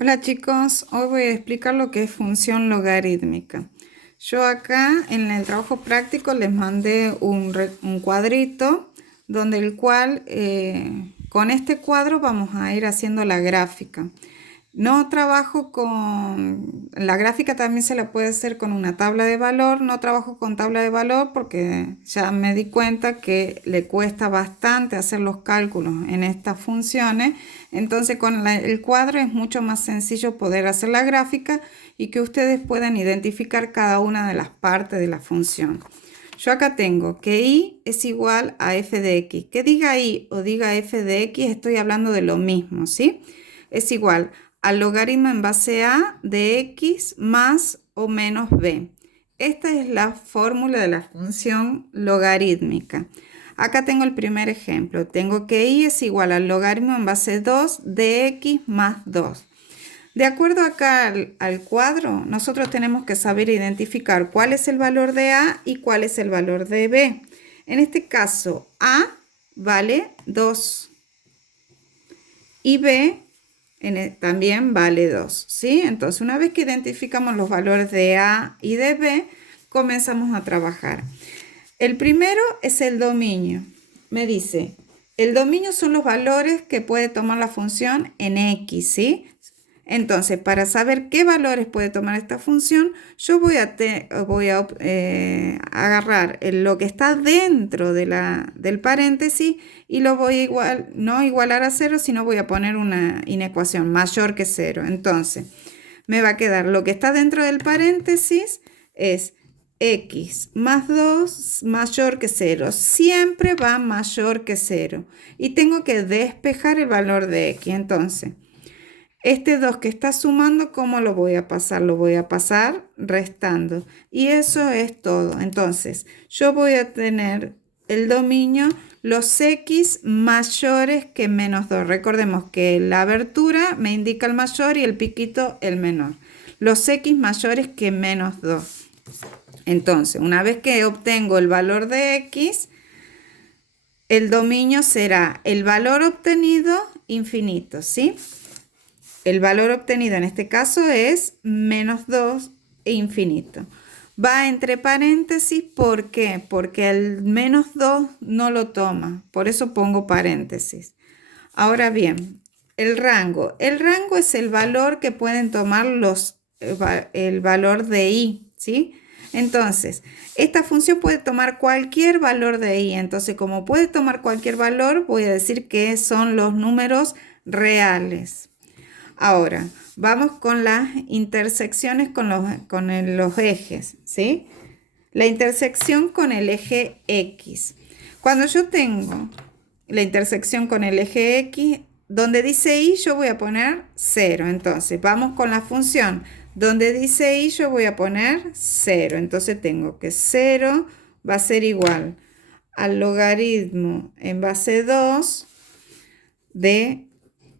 Hola chicos, hoy voy a explicar lo que es función logarítmica. Yo acá en el trabajo práctico les mandé un cuadrito donde el cual con este cuadro vamos a ir haciendo la gráfica. No trabajo con... La gráfica también se la puede hacer con una tabla de valor. No trabajo con tabla de valor porque ya me di cuenta que le cuesta bastante hacer los cálculos en estas funciones. Entonces con el cuadro es mucho más sencillo poder hacer la gráfica y que ustedes puedan identificar cada una de las partes de la función. Yo acá tengo que y es igual a f de x. Que diga y o diga f de x, estoy hablando de lo mismo, ¿sí? Es igual al logaritmo en base a de x más o menos b. Esta es la fórmula de la función logarítmica. Acá tengo el primer ejemplo. Tengo que y es igual al logaritmo en base 2 de x más 2. De acuerdo acá al cuadro, nosotros tenemos que saber identificar cuál es el valor de a y cuál es el valor de b. En este caso, a vale 2 y b también vale 2, ¿sí? Entonces, una vez que identificamos los valores de A y de B, comenzamos a trabajar. El primero es el dominio. Me dice, el dominio son los valores que puede tomar la función en X, ¿sí? Entonces, para saber qué valores puede tomar esta función, yo voy a agarrar lo que está dentro del paréntesis y lo voy a no igualar a cero, sino voy a poner una inecuación mayor que cero. Entonces, me va a quedar lo que está dentro del paréntesis es x más 2 mayor que cero. Siempre va mayor que cero. Y tengo que despejar el valor de x. Entonces, este 2 que está sumando, ¿cómo lo voy a pasar? Lo voy a pasar restando. Y eso es todo. Entonces, yo voy a tener el dominio los x mayores que menos 2. Recordemos que la abertura me indica el mayor y el piquito el menor. Los x mayores que menos 2. Entonces, una vez que obtengo el valor de x, el dominio será el valor obtenido infinito, ¿sí? El valor obtenido en este caso es menos 2 e infinito. Va entre paréntesis, ¿por qué? Porque el menos 2 no lo toma, por eso pongo paréntesis. Ahora bien, el rango. El rango es el valor que pueden tomar el valor de i, ¿sí? Entonces, esta función puede tomar cualquier valor de i. Entonces, como puede tomar cualquier valor, voy a decir que son los números reales. Ahora, vamos con las intersecciones con los ejes, ¿sí? La intersección con el eje X. Cuando yo tengo la intersección con el eje X, donde dice Y, yo voy a poner 0. Entonces, vamos con la función. Donde dice Y, yo voy a poner 0. Entonces, tengo que 0 va a ser igual al logaritmo en base 2 de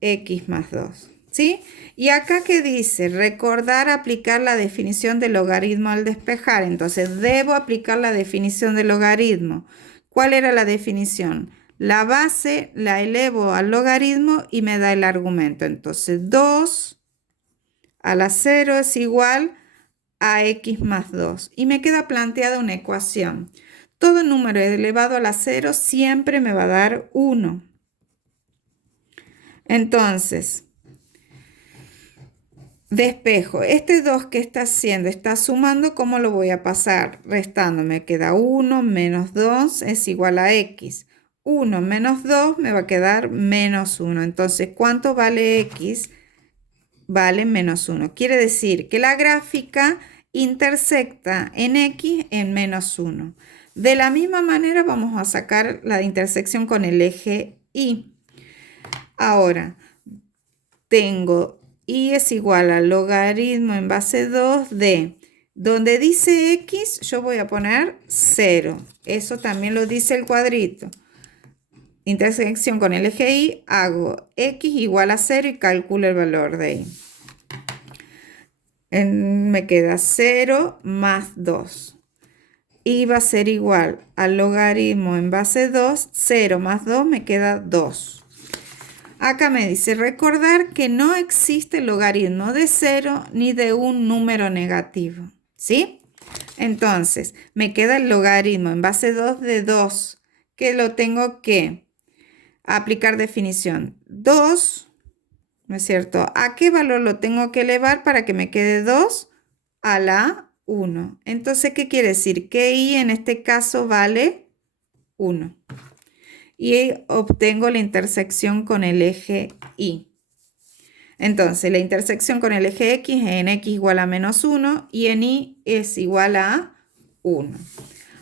X más 2. ¿Sí? Y acá que dice, recordar aplicar la definición de logaritmo al despejar. Entonces, debo aplicar la definición de logaritmo. ¿Cuál era la definición? La base la elevo al logaritmo y me da el argumento. Entonces, 2 a la 0 es igual a x más 2. Y me queda planteada una ecuación. Todo número elevado a la 0 siempre me va a dar 1. Entonces, despejo. Este 2 que está haciendo, está sumando, ¿cómo lo voy a pasar? Restando, me queda 1 menos 2 es igual a x. 1 menos 2 me va a quedar menos 1. Entonces, ¿cuánto vale x? Vale menos 1. Quiere decir que la gráfica intersecta en x en menos 1. De la misma manera vamos a sacar la intersección con el eje y. Ahora, tengo y es igual al logaritmo en base 2 de, donde dice x, yo voy a poner 0. Eso también lo dice el cuadrito. Intersección con el eje y, hago x igual a 0 y calculo el valor de y. Me queda 0 más 2. Y va a ser igual al logaritmo en base 2, 0 más 2 me queda 2. Acá me dice recordar que no existe logaritmo de 0 ni de un número negativo, ¿sí? Entonces, me queda el logaritmo en base 2 de 2, que lo tengo que aplicar definición. 2, ¿no es cierto? ¿A qué valor lo tengo que elevar para que me quede 2? A la 1. Entonces, ¿qué quiere decir? Que i en este caso vale 1. Y obtengo la intersección con el eje y. Entonces, la intersección con el eje x en x igual a menos 1 y en y es igual a 1.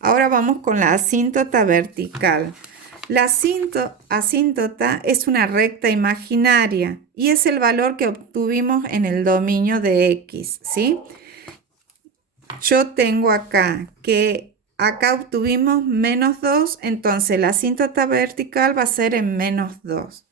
Ahora vamos con la asíntota vertical. La asíntota es una recta imaginaria y es el valor que obtuvimos en el dominio de x, ¿sí? Yo tengo acá que acá obtuvimos menos 2, entonces la asíntota vertical va a ser en menos 2.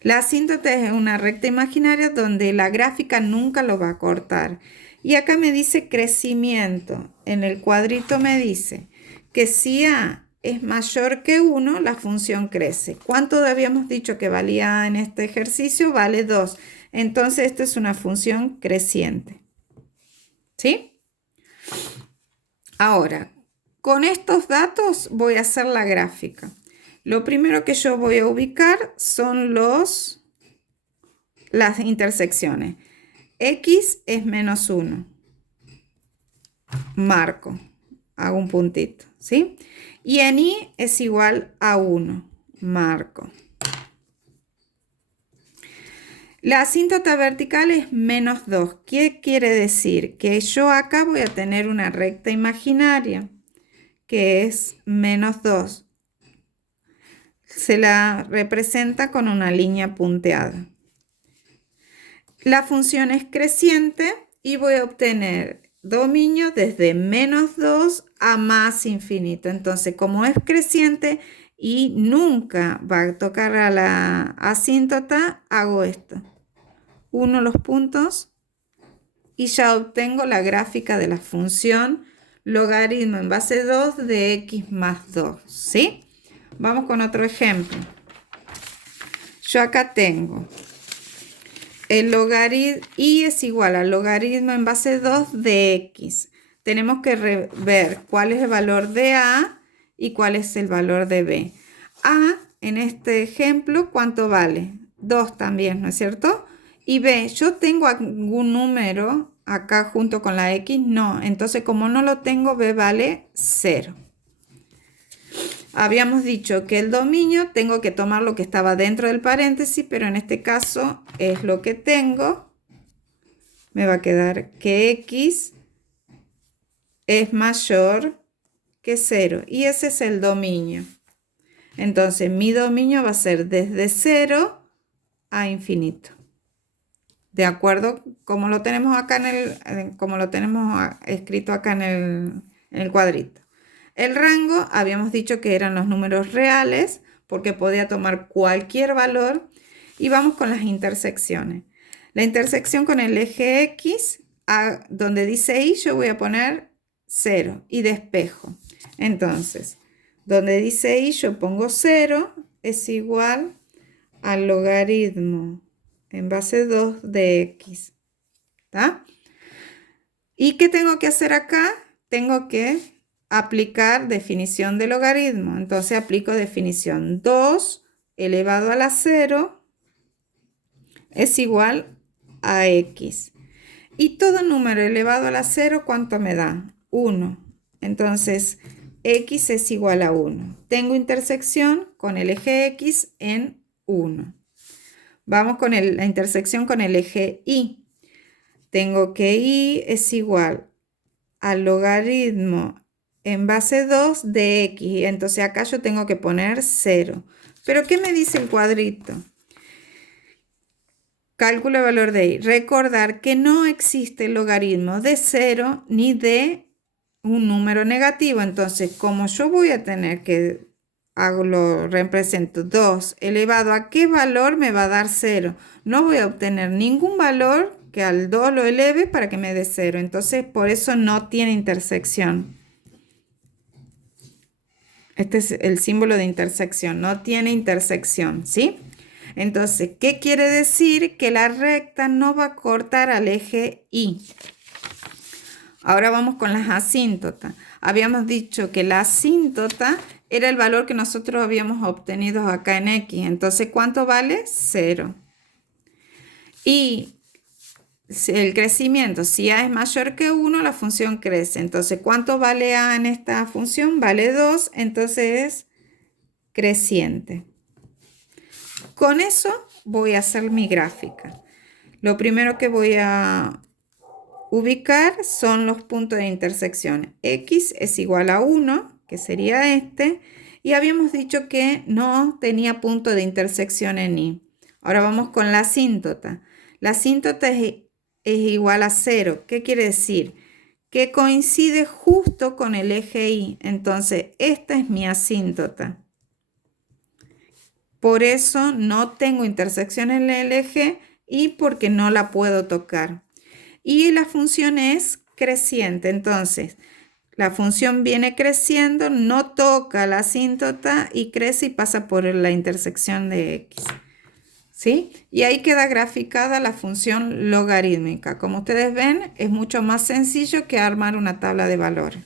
La asíntota es una recta imaginaria donde la gráfica nunca lo va a cortar. Y acá me dice crecimiento. En el cuadrito me dice que si a es mayor que 1, la función crece. ¿Cuánto habíamos dicho que valía en este ejercicio? Vale 2. Entonces, esta es una función creciente. ¿Sí? Ahora, con estos datos voy a hacer la gráfica. Lo primero que yo voy a ubicar son las intersecciones. X es menos 1. Marco. Hago un puntito, ¿sí? Y en y es igual a 1. Marco. La asíntota vertical es menos 2. ¿Qué quiere decir? Que yo acá voy a tener una recta imaginaria que es menos 2. Se la representa con una línea punteada. La función es creciente y voy a obtener dominio desde menos 2 a más infinito. Entonces, como es creciente y nunca va a tocar a la asíntota, hago esto. Uno los puntos y ya obtengo la gráfica de la función logaritmo en base 2 de x más 2, ¿sí? Vamos con otro ejemplo. Yo acá tengo el logaritmo y es igual al logaritmo en base 2 de x. Tenemos que ver cuál es el valor de a y cuál es el valor de b. A, en este ejemplo, ¿cuánto vale? 2 también, ¿no es cierto? Y b, ¿yo tengo algún número acá junto con la x? No, entonces como no lo tengo, b vale 0. Habíamos dicho que el dominio tengo que tomar lo que estaba dentro del paréntesis, pero en este caso es lo que tengo. Me va a quedar que x es mayor que 0 y ese es el dominio. Entonces mi dominio va a ser desde 0 a infinito. De acuerdo, como lo tenemos acá como lo tenemos escrito acá en el cuadrito. El rango, habíamos dicho que eran los números reales, porque podía tomar cualquier valor. Y vamos con las intersecciones. La intersección con el eje X, donde dice Y, yo voy a poner 0 y despejo. Entonces, donde dice Y, yo pongo 0, es igual al logaritmo en base 2 de x. ¿Está? ¿Y qué tengo que hacer acá? Tengo que aplicar definición de logaritmo. Entonces aplico definición 2 elevado a la 0 es igual a x. Y todo número elevado a la 0, ¿cuánto me da? 1. Entonces, x es igual a 1. Tengo intersección con el eje x en 1. Vamos con la intersección con el eje y. Tengo que y es igual al logaritmo en base 2 de x. Entonces acá yo tengo que poner 0. ¿Pero qué me dice el cuadrito? Cálculo el valor de y. Recordar que no existe logaritmo de 0 ni de un número negativo. Entonces, como yo voy a tener que lo represento 2 elevado a qué valor me va a dar 0. No voy a obtener ningún valor que al 2 lo eleve para que me dé 0. Entonces, por eso no tiene intersección. Este es el símbolo de intersección. No tiene intersección, ¿sí? Entonces, ¿qué quiere decir? Que la recta no va a cortar al eje Y. Ahora vamos con las asíntotas. Habíamos dicho que la asíntota era el valor que nosotros habíamos obtenido acá en X. Entonces, ¿cuánto vale? 0. Y el crecimiento, si A es mayor que 1, la función crece. Entonces, ¿cuánto vale A en esta función? Vale 2, entonces es creciente. Con eso voy a hacer mi gráfica. Lo primero que voy a ubicar son los puntos de intersección. X es igual a 1, que sería este, y habíamos dicho que no tenía punto de intersección en Y. Ahora vamos con la asíntota. La asíntota es igual a 0. ¿Qué quiere decir? Que coincide justo con el eje Y. Entonces, esta es mi asíntota. Por eso no tengo intersección en el eje Y porque no la puedo tocar. Y la función es creciente. Entonces, la función viene creciendo, no toca la asíntota y crece y pasa por la intersección de X. ¿Sí? Y ahí queda graficada la función logarítmica. Como ustedes ven, es mucho más sencillo que armar una tabla de valores.